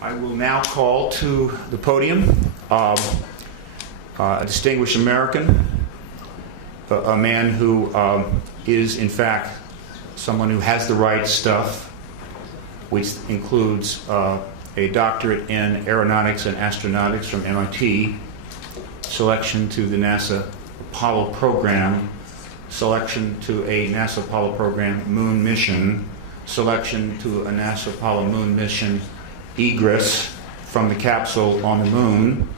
I will now call to the podium a distinguished American, a man who is, in fact, someone who has the right stuff, which includes a doctorate in aeronautics and astronautics from MIT, selection to the NASA Apollo program, selection to a NASA Apollo program moon mission, selection to a NASA Apollo moon mission egress from the capsule on the moon,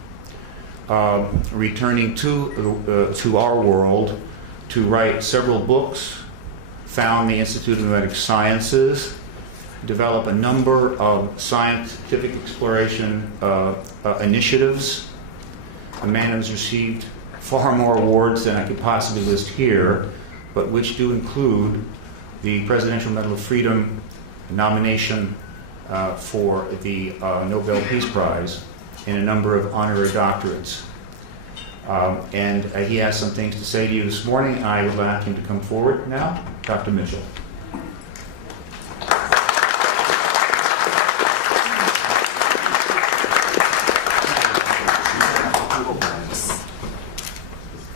returning to our world to write several books, found the Institute of Nomadic Sciences, develop a number of scientific exploration initiatives. A man who's received far more awards than I could possibly list here, but which do include the Presidential Medal of Freedom nomination for the Nobel Peace Prize and a number of honorary doctorates. And he has some things to say to you this morning. I would like him to come forward now. Dr. Mitchell.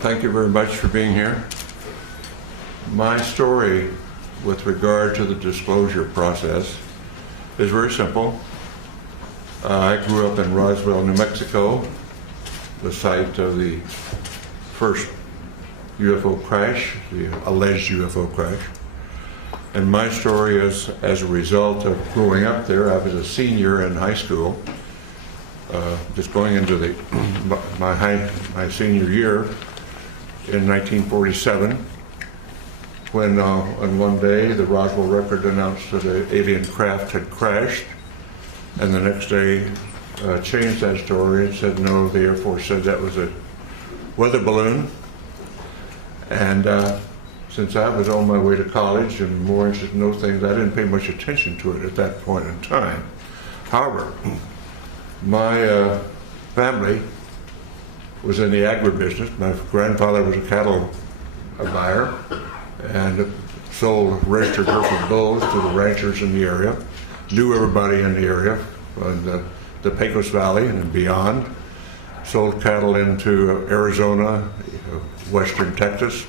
Thank you very much for being here. My story with regard to the disclosure process is very simple. I grew up in Roswell, New Mexico, the site of the first UFO crash, the alleged UFO crash. And my story is as a result of growing up there. I was a senior in high school, just going into my senior year in 1947, when on one day the Roswell Record announced that an alien craft had crashed, and the next day changed that story and said no, the Air Force said that was a weather balloon. And since I was on my way to college and more interested in those things, I didn't pay much attention to it at that point in time. However, my family was in the agribusiness. My grandfather was a cattle buyer and sold registered herds bulls to the ranchers in the area, knew everybody in the area, in the Pecos Valley and beyond, sold cattle into Arizona, western Texas,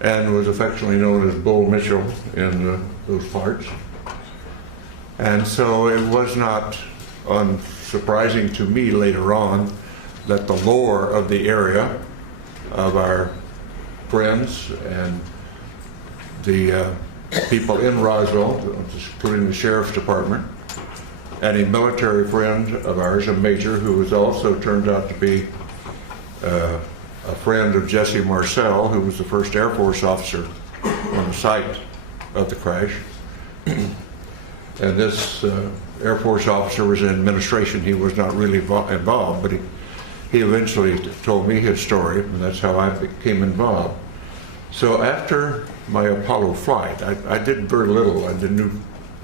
and was affectionately known as Bull Mitchell in those parts. And so it was not unsurprising to me later on that the lore of the area, of our friends and the people in Roswell, including the Sheriff's Department, and a military friend of ours, a major, who was also turned out to be a friend of Jesse Marcel, who was the first Air Force officer on the site of the crash. And this Air Force officer was in administration. He was not really involved, but he eventually told me his story, and that's how I became involved. So after my Apollo flight, I did very little. I knew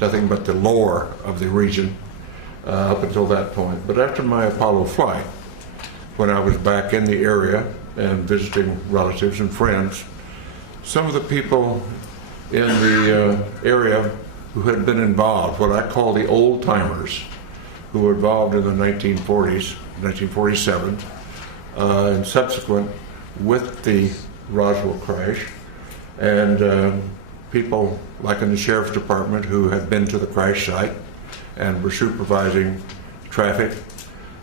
nothing but the lore of the region up until that point. But after my Apollo flight, when I was back in the area and visiting relatives and friends, some of the people in the area who had been involved, what I call the old timers, who were involved in the 1940s, 1947, and subsequent with the Roswell crash, and people like in the Sheriff's Department who had been to the crash site and were supervising traffic.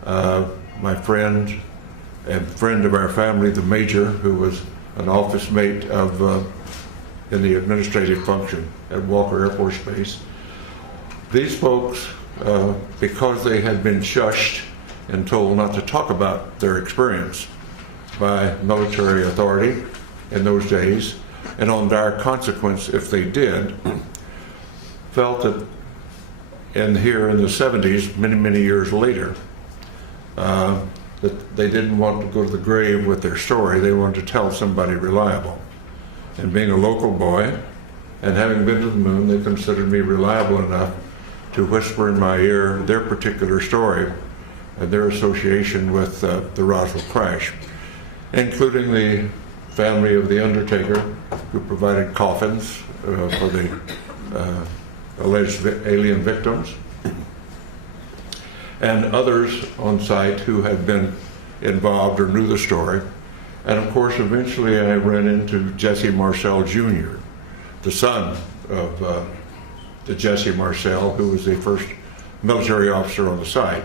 My friend and friend of our family, the Major, who was an office mate of in the administrative function at Walker Air Force Base. These folks, because they had been shushed and told not to talk about their experience by military authority in those days, and on dire consequence if they did, felt that here in the 70s, many years later, that they didn't want to go to the grave with their story. They wanted to tell somebody reliable. And being a local boy and having been to the moon, they considered me reliable enough to whisper in my ear their particular story and their association with the Roswell crash, including the family of the undertaker who provided coffins for the alleged alien victims, and others on site who had been involved or knew the story. And of course, eventually I ran into Jesse Marcel Jr., the son of the Jesse Marcel, who was the first military officer on the site,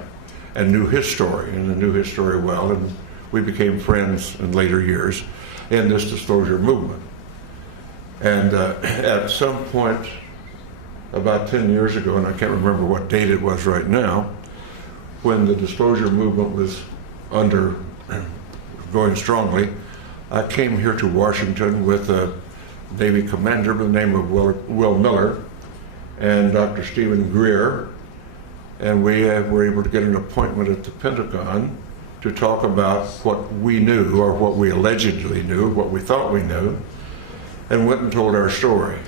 and knew his story, and knew his story well, and we became friends in later years in this disclosure movement. And at some point, about 10 years ago, and I can't remember what date it was right now, when the disclosure movement was going strongly, I came here to Washington with a Navy commander by the name of Will Miller and Dr. Stephen Greer, and we were able to get an appointment at the Pentagon to talk about what we knew, or what we allegedly knew, what we thought we knew, and went and told our story.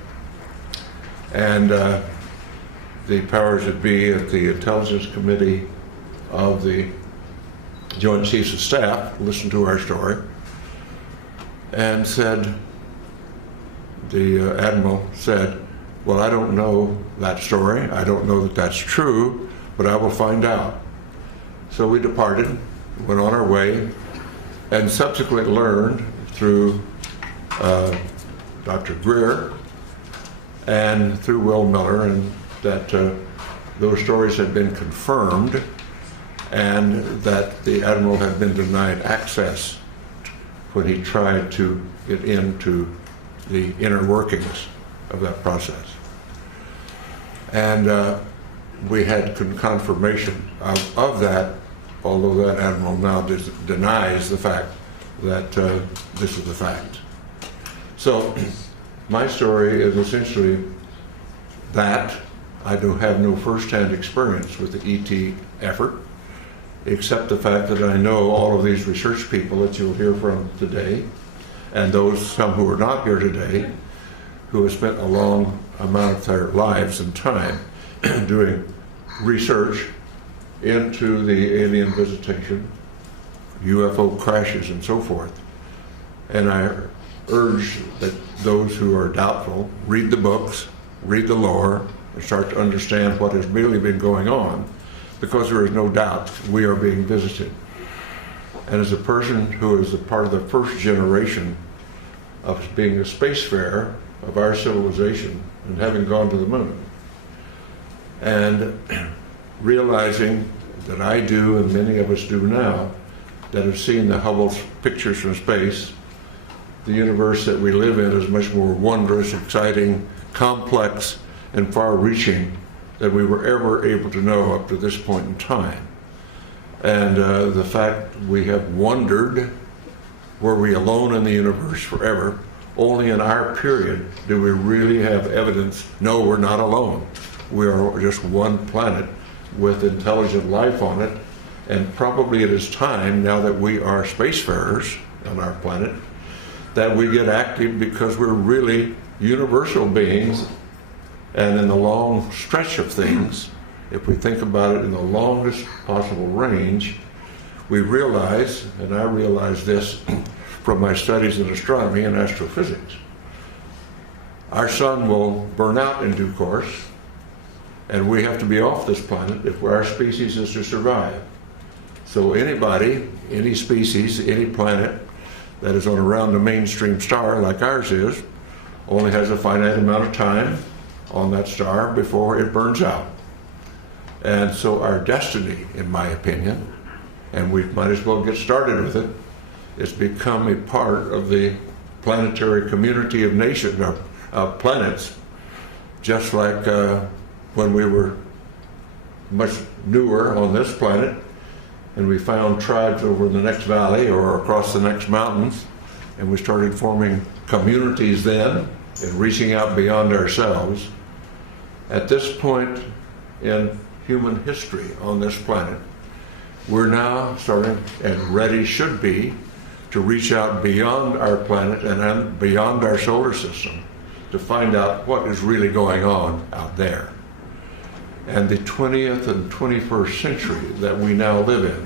And the powers that be at the Intelligence Committee of the Joint Chiefs of Staff listened to our story and said, the Admiral said, well, I don't know that story. I don't know that that's true, but I will find out. So we departed, went on our way, and subsequently learned through Dr. Greer and through Will Miller, and that those stories had been confirmed, and that the Admiral had been denied access when he tried to get into the inner workings of that process. And we had confirmation of that, although that Admiral now denies the fact that this is the fact. So my story is essentially that. I do have no first-hand experience with the ET effort, except the fact that I know all of these research people that you'll hear from today, and some who are not here today, who have spent a long amount of their lives and time doing research into the alien visitation, UFO crashes, and so forth. And I urge that those who are doubtful read the books, read the lore, and start to understand what has really been going on, because there is no doubt we are being visited. And as a person who is a part of the first generation of being a spacefarer of our civilization and having gone to the moon, and realizing that I do, and many of us do now, that have seen the Hubble pictures from space, the universe that we live in is much more wondrous, exciting, complex, and far-reaching than we were ever able to know up to this point in time. And the fact we have wondered, were we alone in the universe forever? Only in our period do we really have evidence, no, we're not alone. We are just one planet with intelligent life on it, and probably it is time, now that we are spacefarers on our planet, that we get active, because we're really universal beings. And in the long stretch of things, if we think about it in the longest possible range, we realize, and I realize this from my studies in astronomy and astrophysics, our sun will burn out in due course, and we have to be off this planet if our species is to survive. So anybody, any species, any planet that is on around the mainstream star like ours is, only has a finite amount of time on that star before it burns out. And so our destiny, in my opinion, and we might as well get started with it, is become a part of the planetary community of nations, of planets, just like when we were much newer on this planet, and we found tribes over in the next valley or across the next mountains, and we started forming communities then and reaching out beyond ourselves. At this point in human history on this planet, we're now starting, and ready should be, to reach out beyond our planet and beyond our solar system to find out what is really going on out there. And the 20th and 21st century that we now live in,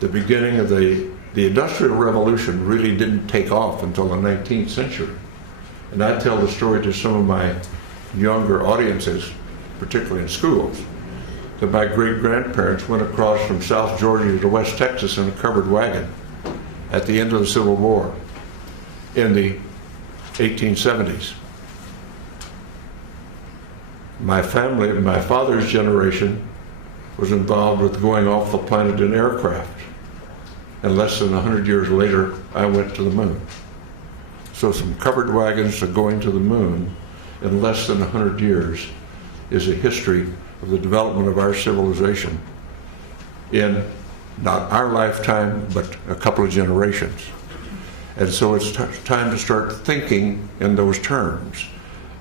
the beginning of the Industrial Revolution really didn't take off until the 19th century. And I tell the story to some of my younger audiences, particularly in schools, that my great-grandparents went across from South Georgia to West Texas in a covered wagon at the end of the Civil War in the 1870s. My family, my father's generation, was involved with going off the planet in aircraft. And less than 100 years later, I went to the moon. So some covered wagons to going to the moon in less than 100 years is a history of the development of our civilization in not our lifetime, but a couple of generations. And so it's time to start thinking in those terms.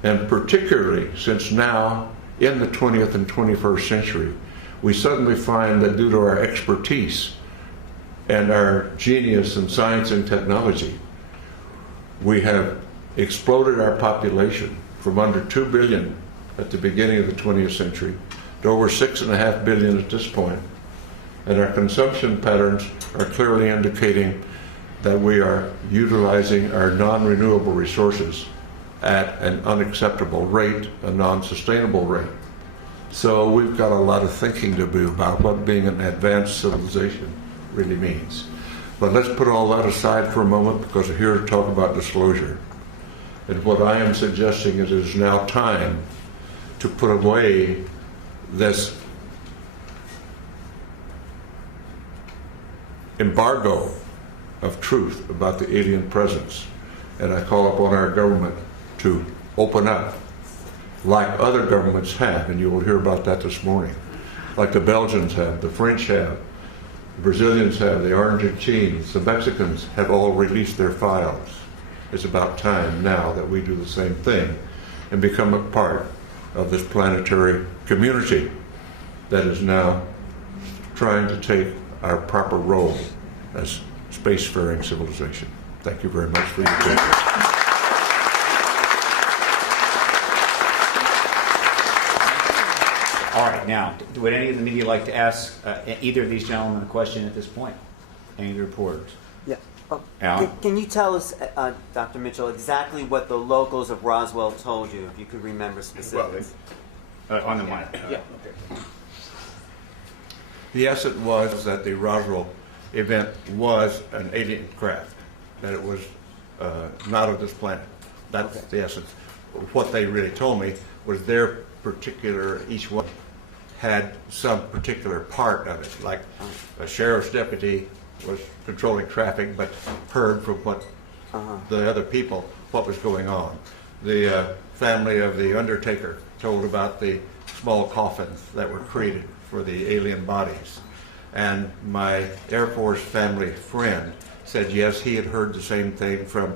And particularly since now, in the 20th and 21st century, we suddenly find that due to our expertise and our genius in science and technology, we have exploded our population from under 2 billion at the beginning of the 20th century to over 6.5 billion at this point. And our consumption patterns are clearly indicating that we are utilizing our non-renewable resources at an unacceptable rate, a non-sustainable rate. So we've got a lot of thinking to do about what being an advanced civilization really means. But let's put all that aside for a moment, because we're here to talk about disclosure. And what I am suggesting is it is now time to put away this embargo of truth about the alien presence. And I call upon our government to open up, like other governments have, and you will hear about that this morning, like the Belgians have, the French have, the Brazilians have, the Argentines, the Mexicans have all released their files. It's about time now that we do the same thing and become a part of this planetary community that is now trying to take our proper role as spacefaring civilization. Thank you very much for your attention. All right, now, would any of the media like to ask either of these gentlemen a question at this point? Any of the reporters? Yeah. Alan? Can you tell us, Dr. Mitchell, exactly what the locals of Roswell told you, if you could remember specifics? On the mic. Yeah. Yes, it was that the Roswell event was an alien craft, that it was not of this planet. That's the essence. What they really told me was their particular, each one had some particular part of it, like a sheriff's deputy was controlling traffic but heard from what the other people what was going on. The family of the undertaker told about the small coffins that were created for the alien bodies. And my Air Force family friend said yes, he had heard the same thing from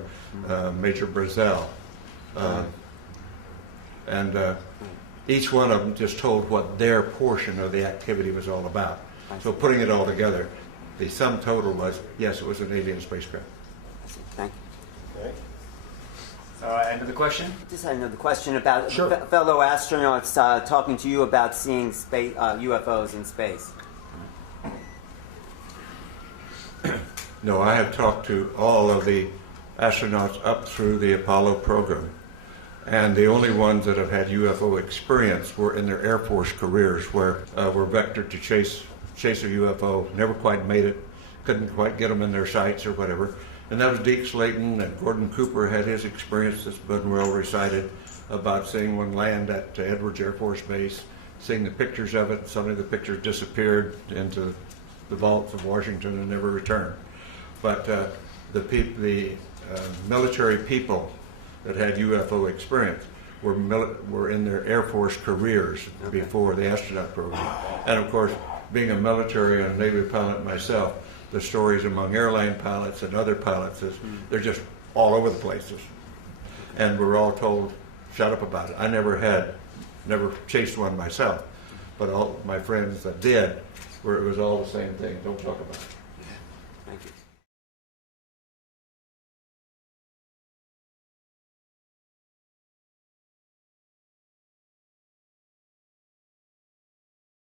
Major Brazel. Each one of them just told what their portion of the activity was all about. So putting it all together, the sum total was, yes, it was an alien spacecraft. Thank you. Okay. End of the question? Just had another question about Sure. fellow astronauts talking to you about seeing space, UFOs in space. No, I have talked to all of the astronauts up through the Apollo program. And the only ones that have had UFO experience were in their Air Force careers, where were vectored to chase a UFO, never quite made it, couldn't quite get them in their sights or whatever. And that was Deke Slayton, and Gordon Cooper had his experience that's been well recited about seeing one land at Edwards Air Force Base, seeing the pictures of it. Suddenly the pictures disappeared into the vaults of Washington and never returned. But the military people that had UFO experience were in their Air Force careers before the astronaut program. And of course, being a military and a Navy pilot myself, the stories among airline pilots and other pilots is they're just all over the places. And we're all told, shut up about it. I never chased one myself, but all my friends that did, where it was all the same thing. Don't talk about it. Thank you.